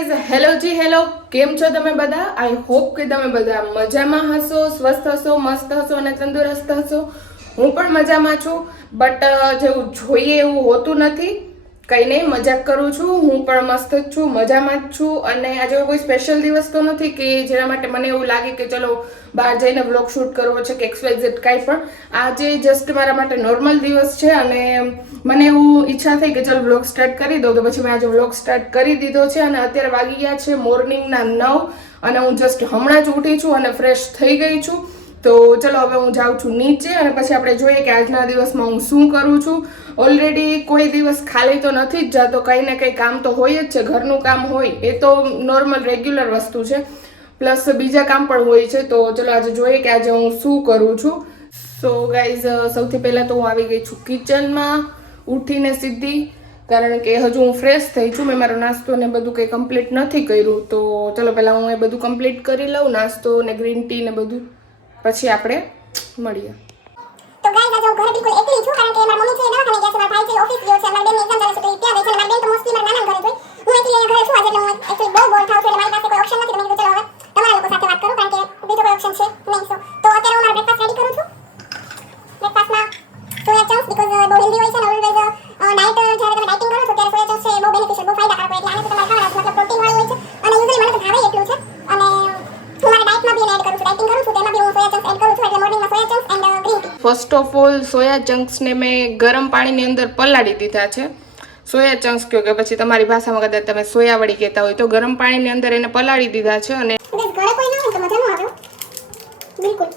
Guys hello જી hello, કેમ છો તમે બધા? આઈ હોપ કે તમે બધા મજામાં હશો, સ્વસ્થ હશો, મસ્ત હશો અને તંદુરસ્ત હશો. હું પણ મજામાં છું, બટ જેવું જોઈએ એવું હોતું નથી. કંઈ નહીં, મજાક કરું છું. હું પણ મસ્ત જ છું, મજામાં જ છું. અને આજે કોઈ સ્પેશિયલ દિવસ તો નથી કે જેના માટે મને એવું લાગે કે ચલો બહાર જઈને વ્લોગ શૂટ કરવો છે કે XYZ કાંઈ પણ. આજે જસ્ટ મારા માટે નોર્મલ દિવસ છે અને મને એવું ઈચ્છા થઈ કે ચલો વ્લોગ સ્ટાર્ટ કરી દઉં, તો પછી મેં આજે વ્લોગ સ્ટાર્ટ કરી દીધો છે. અને અત્યારે વાગી ગયા છે મોર્નિંગના 9 અને હું જસ્ટ હમણાં જ ઉઠી છું અને ફ્રેશ થઈ ગઈ છું. તો ચલો હવે હું જાઉં છું નીચે અને પછી આપણે જોઈએ કે આજના દિવસમાં હું શું કરું છું. ઓલરેડી કોઈ દિવસ ખાલી તો નથી જ જતો, કંઈ ને કંઈ કામ તો હોય જ છે. ઘરનું કામ હોય એ તો નોર્મલ રેગ્યુલર વસ્તુ છે, પ્લસ બીજા કામ પણ હોય છે. તો ચલો આજે જોઈએ કે આજે હું શું કરું છું. સો ગાઈઝ, સૌથી પહેલાં તો હું આવી ગઈ છું કિચનમાં ઉઠીને સીધી, કારણ કે હજુ હું ફ્રેશ થઈ છું. મેં મારો નાસ્તો ને બધું કંઈ કમ્પ્લીટ નથી કર્યું. તો ચલો પહેલાં હું એ બધું કમ્પ્લીટ કરી લઉં, નાસ્તો ને ગ્રીન ટી ને બધું, પછી આપણે મળીએ. તો ગાઈસ આજે હું ઘરે બિલકુલ એકલી છું, કારણ કે મારા મમ્મી છે દવાખાને ગયા છે, મારા ભાઈ છે ઓફિસ ગયો છે, મારી બેન એક્ઝામ ચાલે છે તો ત્યાં ગઈ છે. મારી બેન તો મોસ્ટલી મારા નાના ઘરે હોય. હું એકલી અહીંયા ઘરે છું આજે, એટલે હું એકચ્યુઅલી બહુ બોર થાઉં છું. એટલે મારી પાસે કોઈ ઓપ્શન નથી, તો મેં કીધું ચલો હવે તમારા લોકો સાથે વાત કરું, કારણ કે બીજો કોઈ ઓપ્શન છે નહીં. તો અત્યારે હું મારો બ્રેકફાસ્ટ રેડી કરું છું. બ્રેકફાસ્ટમાં સોયા ચંક્સ, બીકોઝ બહુ હેલ્ધી હોય છે ને ઓલવેઝ ડાયટ જ્યારે તમે ડાયટિંગ કરો છો ત્યારે સોયા ચંક્સ છે બહુ બેનિફિશિયલ, બહુ ફાયદાકારક હોય. એટલે આને તો તમારે ખાવાના છે, મતલબ પ્રોટીન વાળું હોય છે અને યુઝ્યુઅલી મને તો ભાવે એટલું છે. અને હું મારા ડાયટમાં બી એડ કરું છું, ડાયટિંગ કરું છું તેમાં બી હું સોયા ચંક્સ એડ કરું છું. એટલે મોર્નિંગમાં soya chunks and green tea. First of all soya ચંક્સને મેં ગરમ પાણીની અંદર પલાળી દીધા છે. સોયા ચંક્સ કહો કે પછી તમારી ભાષામાં કદાચ તમે સોયાવડી કહેતા હોય તો ગરમ પાણીની અંદર એને પલાળી દીધા છે. અને ઘરે કોઈ ના હોય તો મજા ન આવે બિલકુલ.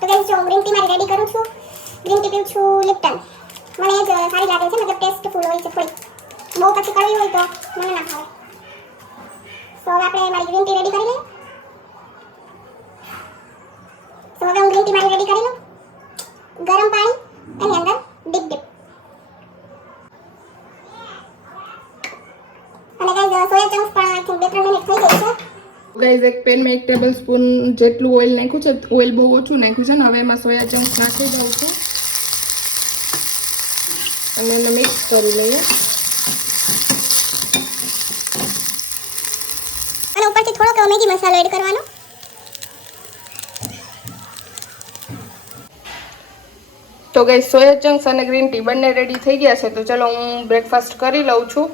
તો ગાઈસ જો ગ્રીન ટી મારી રેડી કરું છું. ગ્રીન ટી પીઉં છું લિપ્ટન. મને એ જ સારી લાગે છે, મતલબ ટેસ્ટફુલ હોય છે થોડી. બહુ પછી કડવી હોય તો મને ના ભાવે. તો હવે આપણે મારી ગ્રીન ટી રેડી કરી લઈએ. તો હવે હું ગ્રીન ટી મારી રેડી કરી લઉં. ગરમ પાણી એની અંદર ડીપ. અને ગાઈસ સોયા ચંક્સ પણ આઈ થિંક 2-3 મિનિટ થઈ ગઈ છે. ગાઈઝ એક પેનમાં 1 ટેબલ સ્પૂન જેટલું ઓઇલ નાખ્યું છે. ઓઇલ બહુ ઓછું નાખ્યું છે ને. હવે એમાં સોયા ચંક્સ નાખી દઉં છું અને એને મિક્સ કરી લઈએ. અને ઉપરથી થોડોક મેગી મસાલો એડ કરવાનો. તો ગાઈઝ સોયા ચંક્સ અને ગ્રીન ટી બંને રેડી થઈ ગયા છે. તો ચલો હું બ્રેકફાસ્ટ કરી લઉં છું.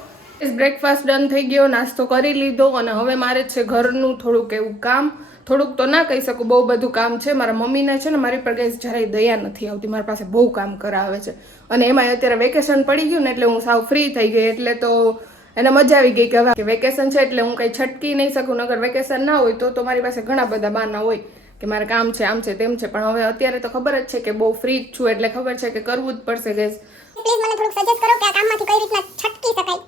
બ્રેકફાસ્ટ ડન થઈ ગયો, નાસ્તો કરી લીધો અને હવે મારે છે ઘરનું થોડુંક એવું કામ. થોડુંક તો ના કહી શકું, બહુ બધું કામ છે. મારા મમ્મીને છે ને મારી પર ગાઈઝ જરાય દયા નથી આવતી, મારી પાસે બહુ કામ કરાવે છે. અને એમાં અત્યારે વેકેશન પડી ગયું ને એટલે હું સાવ ફ્રી થઈ ગઈ. એટલે તો એને મજા આવી ગઈ કે હવે વેકેશન છે એટલે હું કંઈ છટકી નહીં શકું. નગર વેકેશન ના હોય તો મારી પાસે ઘણા બધા બહાના હોય કે મારે કામ છે, આમ છે, તેમ છે. પણ હવે અત્યારે તો ખબર જ છે કે બહુ ફ્રી જ છું, એટલે ખબર છે કે કરવું જ પડશે ગાઈઝ. પ્લીઝ મને થોડુંક સજેસ્ટ કરો કે આ કામમાંથી કઈ રીતના છટકી શકાય.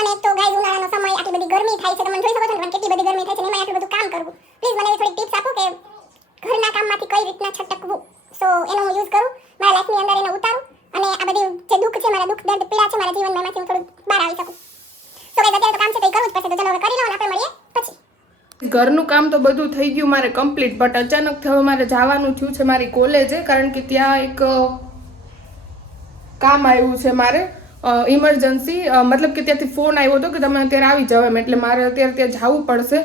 અને તો ગાઈઝ ઉનાળાનો સમય, આટલી બધી ગરમી થાય છે, તમે જોઈ શકો છો ને કેટલી બધી ગરમી થાય છે, એમાં આટલું બધું કામ કરવું. પ્લીઝ મને થોડી ટિપ્સ આપો કે ઘરના કામમાંથી કઈ રીતના છટકવું. સો એનો હું યુઝ કરું, મારા લાઈફની અંદર એને ઉતારું અને આ બધી જે દુઃખ છે, મારા દુઃખ દર્દ પીડા છે મારા જીવનમાં, એમાંથી હું થોડું બહાર આવી શકું. સો ગાઈઝ અત્યારે તો કામ છે તો કરવું જ પડશે. તો ચલો હવે કરી લઉં અને આપણે મળીએ પછી. ઘરનું કામ તો બધું થઈ ગયું મારે કમ્પ્લીટ, બટ અચાનક હવે મારે જવાનું થયું છે મારી કોલેજે, કારણ કે ત્યાં એક કામ આવ્યું છે મારે ઇમરજન્સી. મતલબ કે ત્યાંથી ફોન આવ્યો હતો કે તમે અત્યારે આવી જાવ એમ, એટલે મારે અત્યારે ત્યાં જવું પડશે.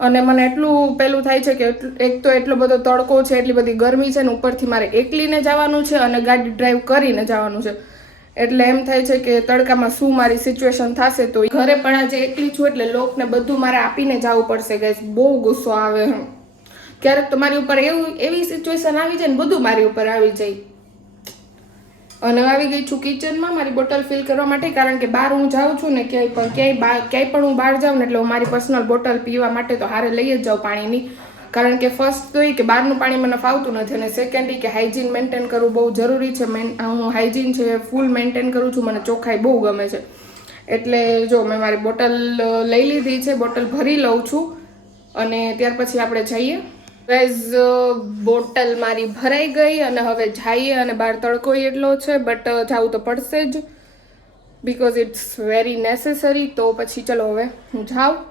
અને મને એટલું પેલું થાય છે કે એક તો એટલો બધો તડકો છે, એટલી બધી ગરમી છે ને ઉપરથી મારે એકલીને જવાનું છે અને ગાડી ડ્રાઈવ કરીને જવાનું છે. એટલે એમ થાય છે કે તડકામાં શું મારી સિચ્યુએશન થશે. તો ઘરે પણ આજે એકલી છું એટલે લોકને બધું મારે આપીને જવું પડશે ગાઈસ. બહુ ગુસ્સો આવે. ક્યારેક તો મારી ઉપર એવી સિચ્યુએશન આવી જાય ને બધું મારી ઉપર આવી જાય. અને આવી ગઈ છું કિચનમાં મારી બોટલ ફિલ કરવા માટે, કારણ કે બહાર હું જાઉં છું ને ક્યાંય પણ હું બહાર જાઉં ને એટલે હું મારી પર્સનલ બોટલ પીવા માટે તો હારે લઈ જ જાઉં પાણીની. કારણ કે ફર્સ્ટ તો એ કે બહારનું પાણી મને ફાવતું નથી, અને સેકન્ડ એ કે હાઇજીન મેન્ટેન કરવું બહુ જરૂરી છે. હું હાઇજીન છે ફૂલ મેન્ટેન કરું છું, મને ચોખ્ખાઈ બહુ ગમે છે. એટલે જો મેં મારી બોટલ લઈ લીધી છે, બોટલ ભરી લઉં છું અને ત્યાર પછી આપણે જઈએ. ગાઈઝ બોટલ મારી ભરાઈ ગઈ અને હવે જઈએ. અને બહાર તડકો એટલો છે બટ જવું તો પડશે જ, બીકોઝ ઇટ્સ વેરી નેસેસરી. તો પછી ચલો હવે હું જાઉં.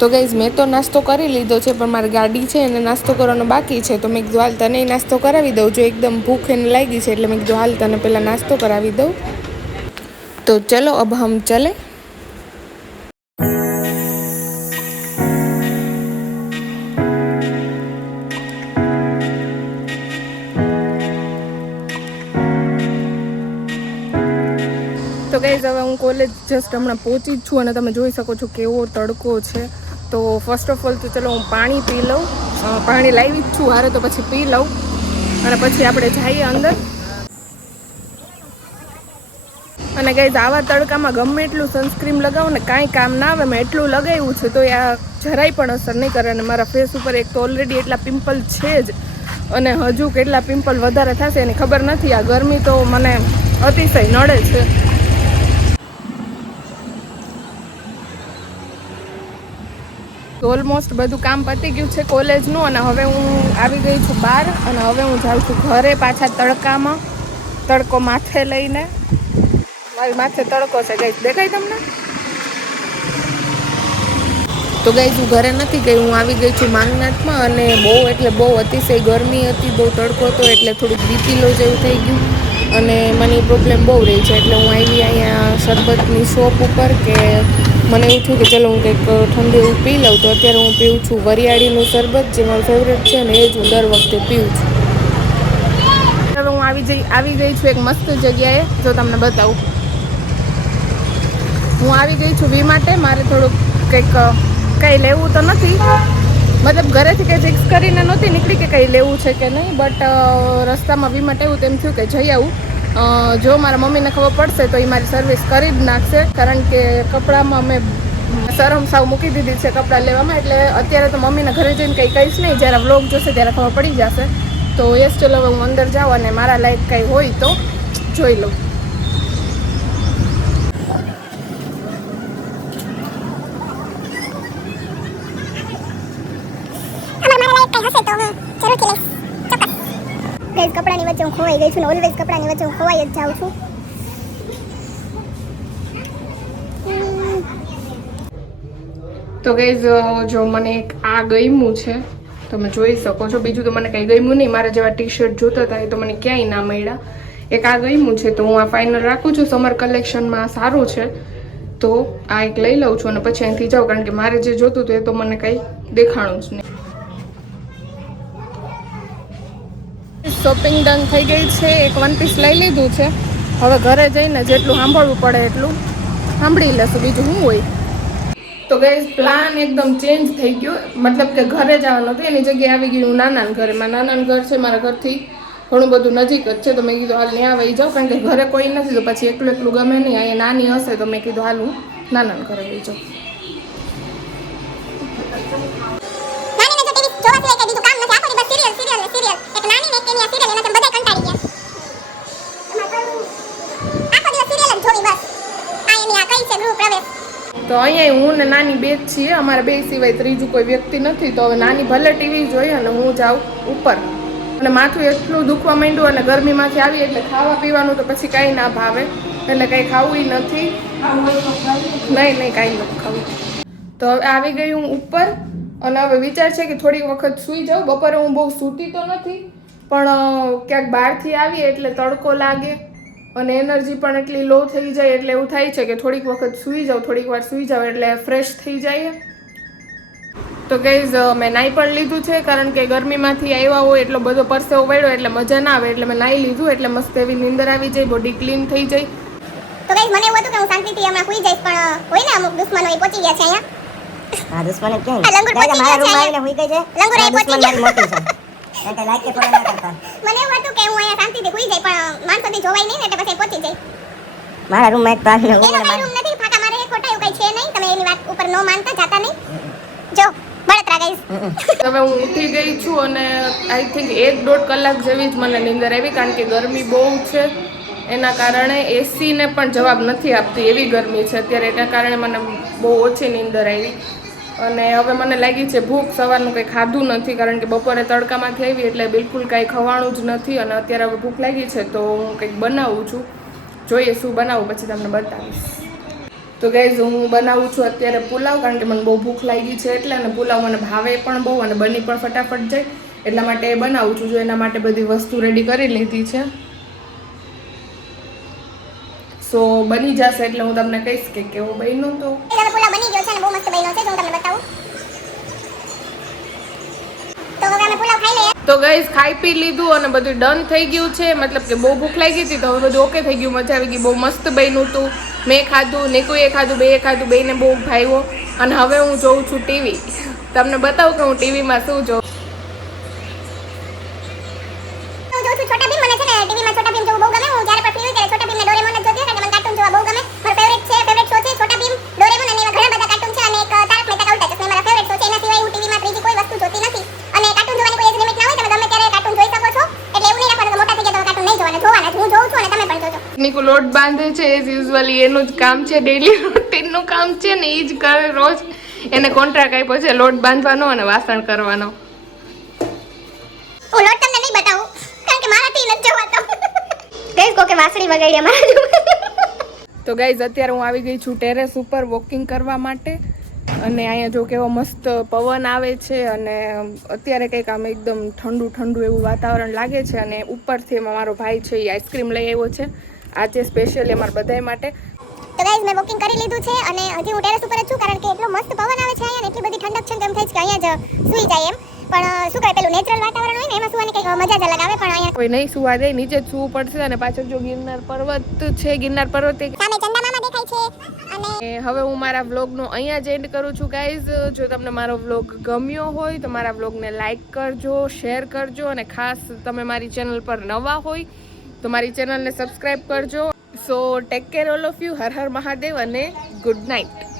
તો ગાઈઝ મેં તો નાસ્તો કરી લીધો છે, પણ મારી ગાડી છે એને નાસ્તો કરવાનો બાકી છે. તો મેં કીધું હાલ તને નાસ્તો કરાવી દઉં. જો એકદમ ભૂખ એને લાગી છે એટલે મેં કીધું હાલ તને પહેલાં નાસ્તો કરાવી દઉં. તો ચલો અબ હમ ચલે. કોલેજ જસ્ટ હમણાં પહોંચી જ છું અને તમે જોઈ શકો છો કેવો તડકો છે. તો ફર્સ્ટ ઓફ ઓલ તો ચલો હું પાણી પી લઉં. પાણી લાવી જ છું હારે, તો પછી પી લઉં અને પછી આપણે જઈએ અંદર. અને ગાઈઝ આવા તડકામાં ગમે એટલું સનસ્ક્રીમ લગાવો ને કાંઈ કામ ના આવે. મેં એટલું લગાવ્યું છે તો આ જરાય પણ અસર નહીં કરે. અને મારા ફેસ ઉપર એક તો ઓલરેડી એટલા પિમ્પલ છે જ, અને હજુ કેટલા પિમ્પલ વધારે થશે એની ખબર નથી. આ ગરમી તો મને અતિશય નડે છે. ઓલમોસ્ટ બધું કામ પતી ગયું છે કોલેજનું, અને હવે હું આવી ગઈ છું બહાર, અને હવે હું જાઉં છું ઘરે પાછા તડકામાં. તડકો માથે લઈને, મારી માથે તડકો છે ગાઈસ, દેખાય તમને? તો ગાઈસ હું ઘરે નથી ગઈ, હું આવી ગઈ છું માંગનાથમાં. અને બહુ એટલે બહુ અતિશય ગરમી હતી, બહુ તડકો હતો, એટલે થોડુંક બીપી લો જેવું થઈ ગયું અને મને પ્રોબ્લેમ બહુ રહી છે. એટલે હું આવી અહીંયા શરબતની શોપ ઉપર, કે મને એવું થયું કે ચલો હું કંઈક ઠંડુ એવું પી લઉં. તો અત્યારે હું પીવું છું વરિયાળીનું શરબત, જે મારું ફેવરેટ છે ને એ જ હું દર વખતે પીવું છું. હવે હું આવી ગઈ છું એક મસ્ત જગ્યાએ, જો તમને બતાવું. હું આવી ગઈ છું વી માટે. મારે થોડુંક કંઈ લેવું તો નથી, મતલબ ઘરેથી કંઈ ફિક્સ કરીને નહોતી નીકળી કે કંઈ લેવું છે કે નહીં, બટ રસ્તામાં વી માટે એવું તેમ થયું કે જઈ આવું. જો મારા મમ્મીને ખબર પડશે તો એ મારી સર્વિસ કરી જ નાખશે, કારણ કે કપડામાં મેં શરમ સાવ મૂકી દીધી છે કપડાં લેવામાં. એટલે અત્યારે તો મમ્મીના ઘરે જઈને કંઈ કહીશ નહીં, જ્યારે વ્લોગ જોશે ત્યારે ખબર પડી જશે. તો યસ, ચલો હવે હું અંદર જાઉં અને મારા લાયક કંઈ હોય તો જોઈ લઉં. કપડાની વચ્ચે હું ખોવાઈ ગઈ છું ને ઓલવેઝ કપડાની વચ્ચે હું ખોવાઈ જ જાઉં છું. તો ગાઈઝ જો મને એક આ ગમ્યું છે, તમે જોઈ શકો છો. બીજું તો મને કંઈ ગમ્યું નહીં. મારા જેવા ટી શર્ટ જોતા હતા એ તો મને ક્યાંય ના મળ્યા. એક આ ગમ્યું છે તો હું આ ફાઇનલ રાખું છું. સમર કલેક્શનમાં સારું છે તો આ એક લઈ લઉં છું અને પછી અહીંથી જાઉં, કારણ કે મારે જે જોતું હતું એ તો મને કંઈ દેખાણું જ નહીં. શોપિંગ ડન થઈ ગઈ છે. એક વન પીસ લઈ લીધું છે. હવે ઘરે જઈને જેટલું સાંભળવું પડે એટલું સાંભળી લેશું, બીજું શું હોય. તો ગાઈઝ પ્લાન એકદમ ચેન્જ થઈ ગયો. મતલબ કે ઘરે જવાનું હતું, એની જગ્યાએ આવી ગયું નાનાના ઘરે. મારા નાનાનું ઘર છે મારા ઘરથી ઘણું બધું નજીક જ છે. તો મેં કીધું હાલ ત્યાં વહી જાઉં, કારણ કે ઘરે કોઈ નથી તો પછી એકલું એકલું ગમે નહીં. અહીંયા નાની હશે તો મેં કીધું હાલ હું નાનાના ઘરે વહી જાઉં. તો અહીંયા હું ને નાની બે જ છીએ, અમારા બે સિવાય ત્રીજું કોઈ વ્યક્તિ નથી. તો હવે નાની ભલે ટીવી જોઈએ અને હું જાઉં ઉપર. અને માથું એટલું દુખવા માંડ્યું અને ગરમીમાંથી આવી એટલે ખાવા પીવાનું તો પછી કાંઈ ના ભાવે, એટલે કંઈ ખાવું નથી. નહીં કાંઈ નથી ખાવું. તો હવે આવી ગઈ હું ઉપર, અને હવે વિચાર છે કે થોડીક વખત સૂઈ જાઉં. બપોરે હું બહુ સૂતી તો નથી, પણ ક્યાંક બહારથી આવીએ એટલે તડકો લાગે અને એનર્જી પણ એટલી લો થઈ જાય, એટલે એવું થાય છે કે થોડીક વખત સૂઈ જાઉં, થોડીક વાર સૂઈ જાઉં એટલે ફ્રેશ થઈ જાય. તો ગાઈઝ મેં નાઈ પણ લીધું છે, કારણ કે ગરમીમાંથી આવ્યા હોય એટલો બધો પરસેવો વળ્યો એટલે મજા ના આવે. એટલે મેં નાઈ લીધું, એટલે મસ્ત એવી નીંદર આવી જાય, બોડી ક્લીન થઈ જાય. તો ગાઈઝ મને એવું હતું કે હું શાંતિથી હમણાં સૂઈ જઈશ, પણ હોય ને અમુક દુશ્મનો એ પહોંચી ગયા છે અહીંયા. હા દુશ્મન ક્યાં આ લંગુર પહોંચી ગયા છે અહીંયા. હુઈ ગઈ છે. લંગુર એ પહોંચી ગયા. મોટી છે એટલે લાઈક કે ફોલો ના કરતા. મને એવું હતું કે હું અહીંયા શાંતિથી સૂઈ જઈશ, પણ માણસોથી જોવાય નહીં ને એટલે પછી પહોંચી જઈશ. મારા રૂમમાં એક પ્રાણ એનો કઈ રૂમ નથી, ફાકા મારે ખોટા એવું કઈ છે નહીં. તમે એની વાત ઉપર નો માનતા જાતા નહીં. જો બળતરા ગાઈસ. હવે હું ઉઠી ગઈ છું અને આઈ થિંક 1-1.5 કલાક જેવી જ મને નીંદર આવી, કારણ કે ગરમી બહુ છે. એના કારણે એસીને પણ જવાબ નથી આપતી, એવી ગરમી છે અત્યારે. એના કારણે મને બહુ ઓછી નીંદર આવી. અને હવે મને લાગી છે ભૂખ. સવારનું કંઈ ખાધું નથી, કારણ કે બપોરે તડકામાંથી આવી એટલે બિલકુલ કાંઈ ખવાનું જ નથી. અને અત્યારે હવે ભૂખ લાગી છે તો હું કંઈક બનાવું છું. જોઈએ શું બનાવું, પછી તમને બતાવીશ. તો ગાઈઝ હું બનાવું છું અત્યારે પુલાવ, કારણ કે મને બહુ ભૂખ લાગી છે એટલે. અને પુલાવ મને ભાવે પણ બહુ અને બની પણ ફટાફટ જાય, એટલા માટે એ બનાવું છું. જો એના માટે બધી વસ્તુ રેડી કરી લીધી છે, સો બની જશે એટલે હું તમને કહીશ કે કેવો બન્યો. તો પુલાવ બની ગયો છે અને બહુ મસ્ત બન્યો છે, જો હું તમને બતાવું. તો હવે અમે પુલાવ ખાઈ લઈએ. તો ગાઈઝ ખાઈ પી લીધું અને બધું ડન થઈ ગયું છે. મતલબ કે બહુ ભૂખ લાગી હતી તો હવે બધું ઓકે થઈ ગયું, મજા આવી ગઈ. બહુ મસ્ત બન્યું હતું મેં ખાધું, નિકુએ ખાધું, બેએ ખાધું, બેયને બહુ ભાવ્યો. અને હવે હું જોઉં છું ટીવી. તમને બતાવું કે હું ટીવીમાં શું જોઉં. હું જોઉં છું છોટા ભીમ. મને છે ને ટીવીમાં છોટા ભીમ જોવું બહુ ગમે. હું જ્યારે પણ ફ્રી હોય ત્યારે છોટા ભીમ ને ડોરેમોન જ જોતી હોય કારણ કે મને કાર્ટૂન જોવા બહુ ગમે. મારો ફેવરેટ શો છે છોટા ભીમ, ડોરેમોન અને એવા ઘણા બધા કાર્ટૂન છે અને એક તારક મહેતા કા ઉલ્ટા ચશ્મા મારા ફેવરેટ શો છે. એના સિવાય હું ટીવીમાં ત્રીજી કોઈ વસ્તુ જોતી નથી. અને કાર્ટૂન જોવાની કોઈ એજ લિમિટ ના હોય, તમે ગમે ત્યારે કાર્ટૂન જોઈ શકો છો. એટલે એવું નહીં રાખવાનું કે મોટા થઈ ગયા તો કાર્ટૂન નહીં જોવાના. હું જોઉં છું અને તમે પણ જોજો. નિકુ લોટ બાંધે છે એઝ યુઝ્યુઅલી એનું જ કામ છે, ડેઈલી રૂટીનનું કામ છે ને એ જ કરે રોજ. એને કોન્ટ્રાક્ટ આપ્યો છે લોટ બાંધવાનો અને વાસણ કરવાનો. હું લોટ તમને નહીં બતાવું કારણ કે મારાથી નથી જોવાતો. કઈશ કોકે વાસળી વગાડી મારા. તો ગાઈઝ અત્યારે હું આવી ગઈ છું ટેરેસ ઉપર વોકિંગ કરવા માટે. અને અહીંયા જો કેવો મસ્ત પવન આવે છે અને અત્યારે કંઈક આમ એકદમ ઠંડુ ઠંડુ એવું વાતાવરણ લાગે છે. અને ઉપરથી એમાં મારો ભાઈ છે એ આઈસ્ક્રીમ લઈ આવ્યો છે આજે સ્પેશિયલી અમારા બધાય માટે. તો ગાઈઝ મેં વોકિંગ કરી લીધું છે અને હજી હું ટેરેસ ઉપર જ છું કારણ કે એટલો મસ્ત પવન આવે છે અહીંયા ને એટલી બધી ઠંડક છે એમ થાય છે કે અહીંયા જ સૂઈ જાય એમ. પણ શું કહે પેલું નેચરલ વાતાવરણ હોય ને એમાં સુવાની કંઈક મજા જ અલગ આવે. પણ અહીંયા કોઈ નહીં સુવા દે, નીચે જ સૂવું પડશે. અને પાછળ જો ગિરનાર પર્વત છે, ગિરનાર પર્વત સામે ચંદા મામા દેખાય છે. અને હવે હું મારા વ્લોગનો અહીંયા જ એન્ડ કરું છું ગાઈઝ. જો તમને મારો વ્લોગ ગમ્યો હોય તો મારા વ્લોગને લાઇક કરજો, શેર કરજો અને ખાસ તમે મારી ચેનલ પર નવા હોય તો મારી ચેનલને સબસ્ક્રાઈબ કરજો. So take care all of you. હર હર મહાદેવ અને ગુડ નાઇટ.